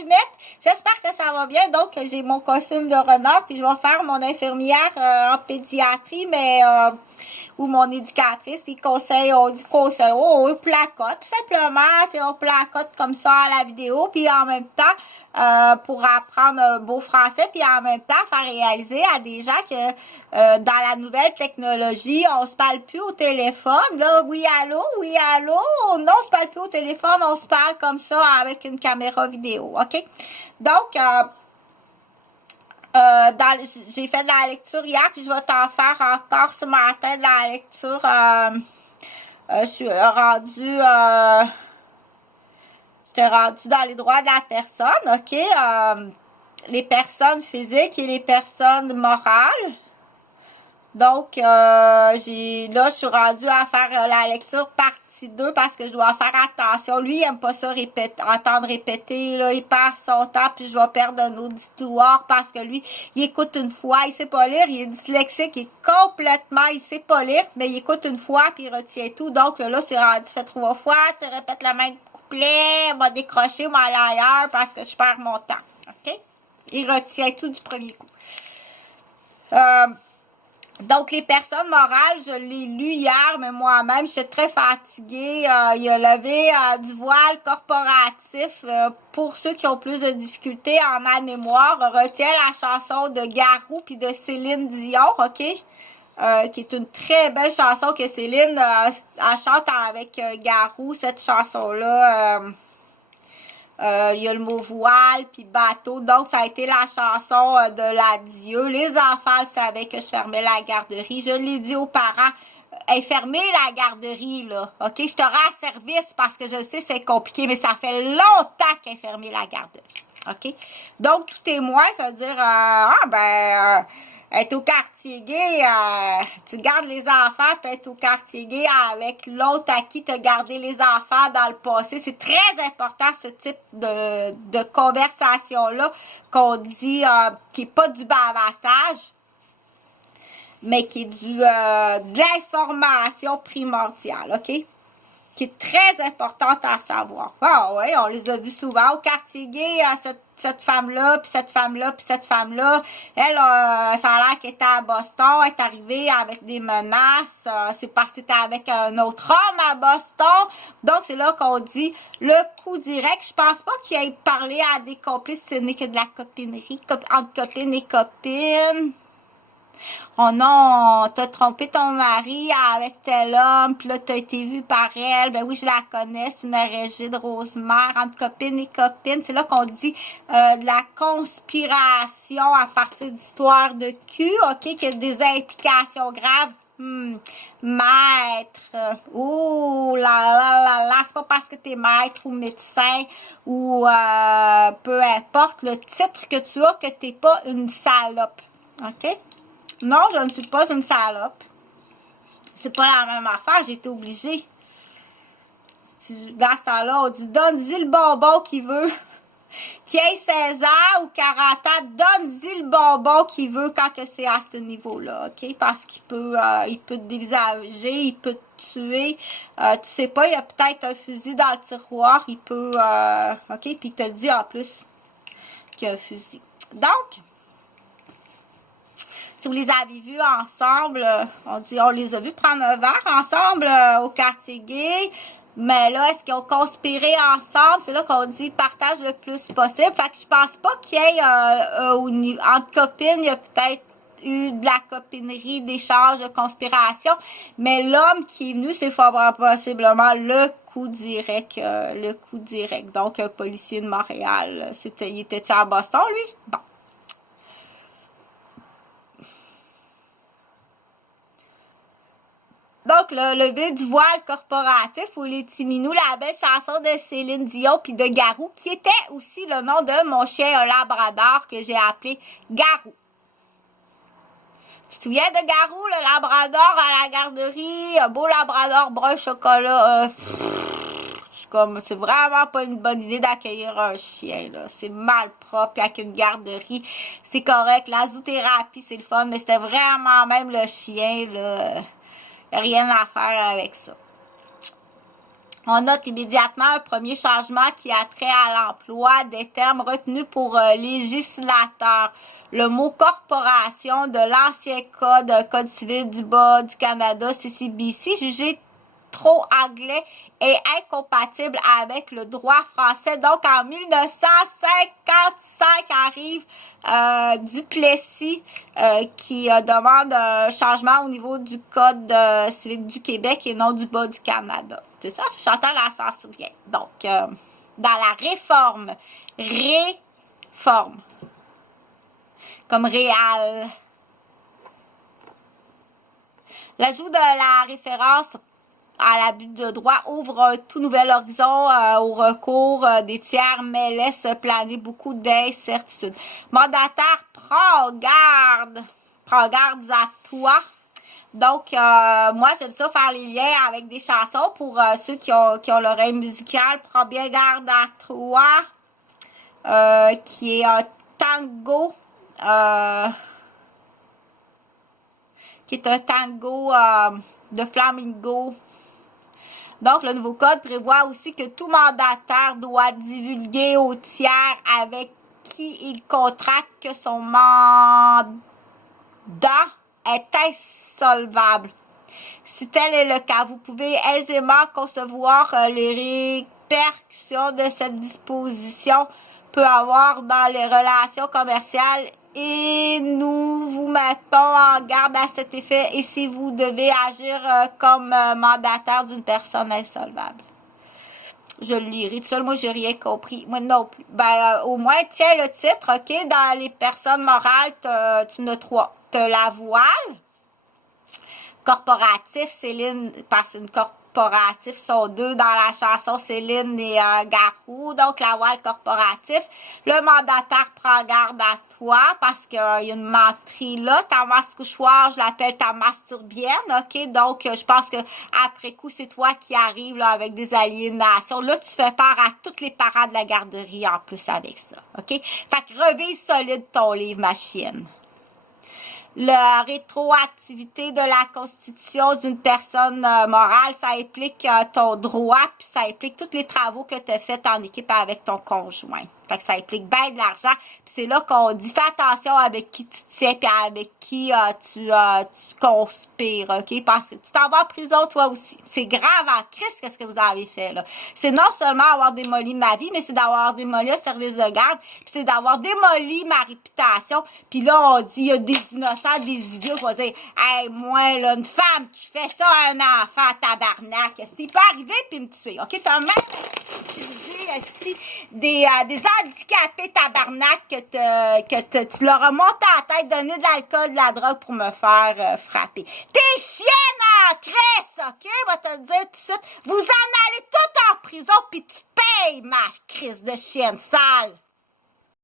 Allumette, j'espère que ça va bien. Donc, j'ai mon costume de renard, puis je vais faire mon infirmière en pédiatrie, mais ou mon éducatrice, puis conseil, on dit conseil, on placote, tout simplement, c'est on placote comme ça à la vidéo, puis en même temps, pour apprendre un beau français, puis en même temps, faire réaliser à des gens que dans la nouvelle technologie, on se parle plus au téléphone, là, oui, allô, non, on se parle plus au téléphone, on se parle comme ça avec une caméra vidéo, ok? Donc, j'ai fait de la lecture hier, puis je vais t'en faire encore ce matin de la lecture. Je suis rendue, j'étais rendue dans les droits de la personne, ok? Les personnes physiques et les personnes morales. Donc, là, je suis rendue à faire la lecture partie 2 parce que je dois faire attention. Lui, il aime pas ça entendre répéter, là, il perd son temps, puis je vais perdre un auditoire parce que lui, il écoute une fois, il sait pas lire, il est dyslexique, il est complètement, il sait pas lire, mais il écoute une fois, puis il retient tout. Donc, là, c'est rendu fait 3 fois, tu répètes le même couplet, va décrocher, va aller ailleurs parce que je perds mon temps, ok? Il retient tout du premier coup. Donc, les personnes morales, je l'ai lu hier, mais moi-même, je suis très fatiguée. Il a levé du voile corporatif. Pour ceux qui ont plus de difficultés en ma mémoire, retiens la chanson de Garou puis de Céline Dion, ok? Qui est une très belle chanson que Céline elle chante avec Garou, cette chanson-là. Il y a le mot voile puis bateau. Donc, ça a été la chanson de l'adieu. Les enfants savaient que je fermais la garderie. Je l'ai dit aux parents, hey, fermez la garderie, là. OK? Je te rends service parce que je sais c'est compliqué, mais ça fait longtemps qu'elle a fermé la garderie. OK? Donc, tout est moins que dire, être au quartier gay, tu gardes les enfants, puis être au quartier gay avec l'autre à qui tu as gardé les enfants dans le passé. C'est très important, ce type de conversation-là qu'on dit, qui n'est pas du bavassage, mais qui est de l'information primordiale, OK? Qui est très importante à savoir. Ah oui, on les a vus souvent au quartier gay, cette femme-là, puis cette femme-là, puis cette femme-là. Elle, ça a l'air qu'elle était à Boston, elle est arrivée avec des menaces. C'est parce qu'elle était avec un autre homme à Boston. Donc, c'est là qu'on dit le coup direct. Je pense pas qu'il ait parlé à des complices, ce n'est que de la copinerie, entre copines et copines. Oh non, t'as trompé ton mari avec tel homme, puis là, t'as été vu par elle. Ben oui, je la connais, c'est une Régide Rosemère, entre copines et copines. C'est là qu'on dit de la conspiration à partir d'histoires de cul, OK, qu'il y a des implications graves. Maître, oh là, c'est pas parce que t'es maître ou médecin ou peu importe le titre que tu as que t'es pas une salope, OK? Non, je ne suis pas une salope. C'est pas la même affaire, j'ai été obligée. Dans ce temps-là, on dit, donne-y le bonbon qu'il veut. Qu'il ait 16 ans ou 40 ans, donne-y le bonbon qu'il veut quand que c'est à ce niveau-là, OK? Parce qu'il peut, il peut te dévisager, il peut te tuer. Tu sais pas, il y a peut-être un fusil dans le tiroir, il peut, OK? Puis il te le dit en plus qu'il y a un fusil. Donc, si vous les avez vus ensemble, on les a vus prendre un verre ensemble au quartier gay. Mais là, est-ce qu'ils ont conspiré ensemble? C'est là qu'on dit partage le plus possible. Fait que je pense pas qu'il y ait entre copines, il y a peut-être eu de la copinerie, des charges de conspiration. Mais l'homme qui est venu, c'est possiblement le coup direct. Donc, un policier de Montréal. Il était-tu à Boston, lui? Bon. Donc, le lever du voile corporatif ou les Timinous, la belle chanson de Céline Dion puis de Garou, qui était aussi le nom de mon chien, un labrador que j'ai appelé Garou. Tu te souviens de Garou, le labrador à la garderie, un beau labrador brun chocolat, c'est vraiment pas une bonne idée d'accueillir un chien, là. C'est mal propre, avec une garderie, c'est correct. La zoothérapie, c'est le fun, mais c'était vraiment même le chien, là. Rien à faire avec ça. On note immédiatement un premier changement qui a trait à l'emploi des termes retenus pour législateur. Le mot corporation de l'ancien code civil du bas du Canada, CCBC, jugé trop anglais et incompatible avec le droit français. Donc, en 1955 arrive Duplessis qui demande un changement au niveau du Code civil du Québec et non du bas du Canada. C'est ça, Chantal, elle s'en souvient. Donc, dans la réforme, comme réal. L'ajout de la référence à l'abus de droit ouvre un tout nouvel horizon au recours des tiers, mais laisse planer beaucoup d'incertitudes. Mandataire, prends garde à toi. Donc, moi, j'aime ça faire les liens avec des chansons pour ceux qui ont l'oreille musicale. Prends bien garde à toi, qui est un tango, de flamingo. Donc, le nouveau code prévoit aussi que tout mandataire doit divulguer aux tiers avec qui il contracte que son mandat est insolvable. Si tel est le cas, vous pouvez aisément concevoir les répercussions de cette disposition peut avoir dans les relations commerciales et nous vous mettons en garde à cet effet et si vous devez agir comme mandataire d'une personne insolvable. Je le lirai tout seul, moi j'ai rien compris, moi non plus. Au moins, tiens le titre, ok, dans les personnes morales, tu n'as trois. T'as la voile, corporatif, Céline, parce qu'une corporatif sont deux dans la chanson Céline et Garou, donc la voile corporatif. Le mandataire prend garde à toi parce qu'il y a une menterie là. Ta masse couchoir, je l'appelle ta masturbienne, ok? Donc, je pense que après coup, c'est toi qui arrives là avec des aliénations. Là, tu fais peur à tous les parents de la garderie en plus avec ça, ok? Fait que revise solide ton livre, ma chienne. La rétroactivité de la constitution d'une personne morale, ça implique ton droit, puis ça implique tous les travaux que tu as fait en équipe avec ton conjoint. Fait que ça implique bien de l'argent. Puis c'est là qu'on dit, fais attention avec qui tu tiens, puis avec qui tu conspires, ok? Parce que tu t'en vas en prison toi aussi. C'est grave en Christ qu'est-ce que vous avez fait, là. C'est non seulement avoir démoli ma vie, mais c'est d'avoir démoli le service de garde, puis c'est d'avoir démoli ma réputation. Puis là, on dit, il y a des innocents, des idiots qui vont dire, hey, moi, là, une femme qui fait ça à un enfant, tabarnak, il peut arriver puis me tuer, ok? T'as même des handicapés tabarnak que tu leur as monté en tête, donné de l'alcool, de la drogue pour me faire frapper. T'es chienne en crisse, ok? Je vais te le dire tout de suite. Vous en allez tout en prison puis tu payes ma crise de chienne sale.